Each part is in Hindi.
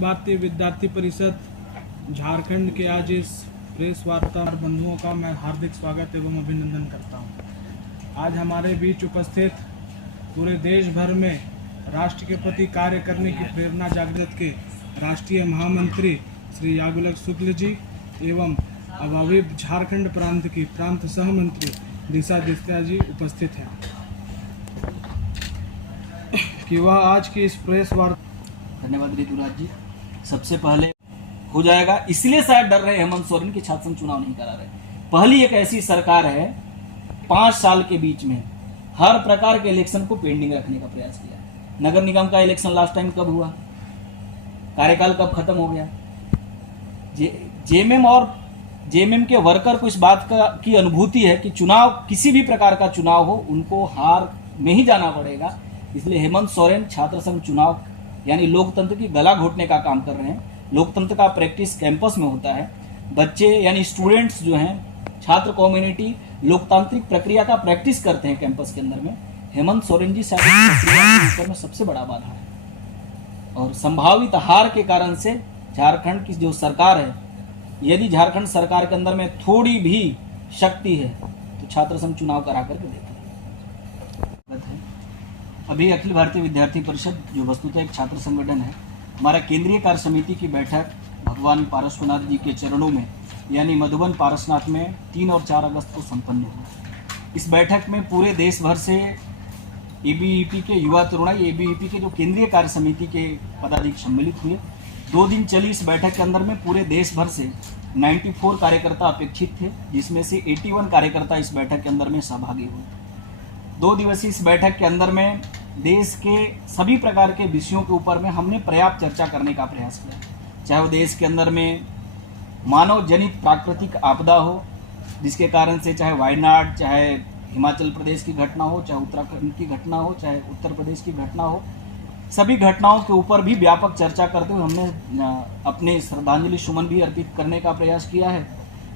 भारतीय विद्यार्थी परिषद झारखंड के आज इस प्रेस वार्ता बंधुओं का मैं हार्दिक स्वागत एवं अभिनंदन करता हूं। आज हमारे बीच उपस्थित पूरे देश भर में राष्ट्र के प्रति कार्य करने की प्रेरणा जागृत के राष्ट्रीय महामंत्री श्री यागुलक शुक्ल जी एवं अभावी झारखंड प्रांत की प्रांत सहमंत्री दिशा दिस्ता जी उपस्थित हैं कि वह आज की इस प्रेस वार्ता। धन्यवाद ऋतुराज जी। सबसे पहले हो जाएगा, इसलिए शायद डर रहे हेमंत सोरेन की छात्र संघ चुनाव नहीं करा रहे। पहली एक ऐसी सरकार है 5 साल के बीच में हर प्रकार के इलेक्शन को पेंडिंग रखने का प्रयास किया। नगर निगम का इलेक्शन लास्ट टाइम कब हुआ, कार्यकाल कब खत्म हो गया। जेएमएम और जेएमएम के वर्कर को इस बात की अनुभूति है कि चुनाव, किसी भी प्रकार का चुनाव हो, उनको हार में ही जाना पड़ेगा। इसलिए हेमंत सोरेन छात्र संघ चुनाव यानी लोकतंत्र की गला घोटने का काम कर रहे हैं। लोकतंत्र का प्रैक्टिस कैंपस में होता है। बच्चे यानी स्टूडेंट्स जो हैं, छात्र कम्युनिटी लोकतांत्रिक प्रक्रिया का प्रैक्टिस करते हैं कैंपस के अंदर में। हेमंत सोरेन जी शायद में सबसे बड़ा बाधा है और संभावित हार के कारण से झारखंड की जो सरकार है, यदि झारखंड सरकार के अंदर में थोड़ी भी शक्ति है तो छात्र संघ चुनाव करा करके देते हैं। अभी अखिल भारतीय विद्यार्थी परिषद जो वस्तुतः एक छात्र संगठन है, हमारा केंद्रीय कार्य समिति की बैठक भगवान पारसनाथ जी के चरणों में यानी मधुबन पारसनाथ में 3 और 4 अगस्त को संपन्न हुआ। इस बैठक में पूरे देश भर से एबीवीपी के युवा तरुणाई, एबीवीपी के जो केंद्रीय कार्य समिति के पदाधिकारी सम्मिलित हुए। 2 दिन चली इस बैठक के अंदर में पूरे देश भर से 94 कार्यकर्ता अपेक्षित थे, जिसमें से 81 कार्यकर्ता इस बैठक के अंदर में सहभागी हुए। 2 दिवसीय इस बैठक के अंदर में देश के सभी प्रकार के विषयों के ऊपर में हमने पर्याप्त चर्चा करने का प्रयास किया। चाहे वो देश के अंदर में मानव जनित प्राकृतिक आपदा हो, जिसके कारण से चाहे वायनाड, चाहे हिमाचल प्रदेश की घटना हो, चाहे उत्तराखंड की घटना हो, चाहे उत्तर प्रदेश की घटना हो, सभी घटनाओं के ऊपर भी व्यापक चर्चा करते हुए हमने अपने श्रद्धांजलि सुमन भी अर्पित करने का प्रयास किया है।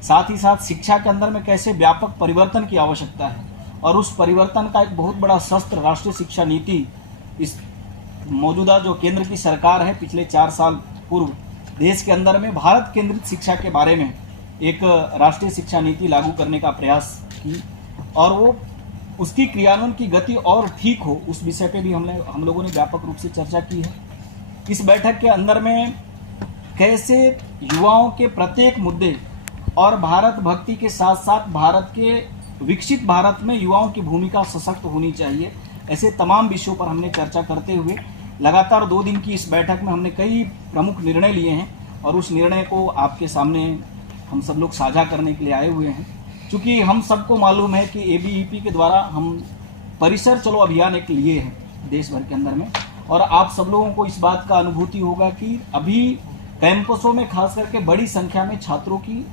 साथ ही साथ शिक्षा के अंदर में कैसे व्यापक परिवर्तन की आवश्यकता है और उस परिवर्तन का एक बहुत बड़ा शस्त्र राष्ट्रीय शिक्षा नीति, इस मौजूदा जो केंद्र की सरकार है, पिछले 4 साल पूर्व देश के अंदर में भारत केंद्रित शिक्षा के बारे में एक राष्ट्रीय शिक्षा नीति लागू करने का प्रयास की और वो उसकी क्रियान्वयन की गति और ठीक हो, उस विषय पे भी हम लोगों ने व्यापक रूप से चर्चा की है। इस बैठक के अंदर में कैसे युवाओं के प्रत्येक मुद्दे और भारत भक्ति के साथ साथ भारत के विकसित भारत में युवाओं की भूमिका सशक्त होनी चाहिए, ऐसे तमाम विषयों पर हमने चर्चा करते हुए लगातार 2 दिन की इस बैठक में हमने कई प्रमुख निर्णय लिए हैं और उस निर्णय को आपके सामने हम सब लोग साझा करने के लिए आए हुए हैं। क्योंकि हम सबको मालूम है कि एबीवीपी के द्वारा हम परिसर चलो अभियान एक लिए हैं देश भर के अंदर में, और आप सब लोगों को इस बात का अनुभूति होगा कि अभी कैंपसों में खास करके बड़ी संख्या में छात्रों की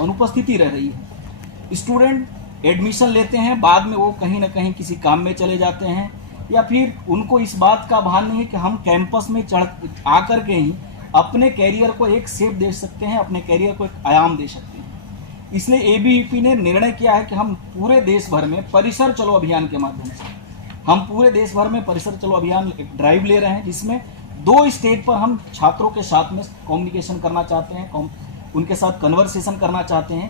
अनुपस्थिति रह रही है। स्टूडेंट एडमिशन लेते हैं, बाद में वो कहीं ना कहीं किसी काम में चले जाते हैं या फिर उनको इस बात का भान नहीं है कि हम कैंपस में चढ़ आकर के ही अपने कैरियर को एक शेप दे सकते हैं, अपने कैरियर को एक आयाम दे सकते हैं। इसलिए एबीवीपी ने निर्णय किया है कि हम पूरे देश भर में परिसर चलो अभियान के माध्यम से हम पूरे देश भर में परिसर चलो अभियान एक ड्राइव ले रहे हैं, जिसमें 2 स्टेज पर हम छात्रों के साथ में कम्युनिकेशन करना चाहते हैं, उनके साथ कन्वर्सेशन करना चाहते हैं।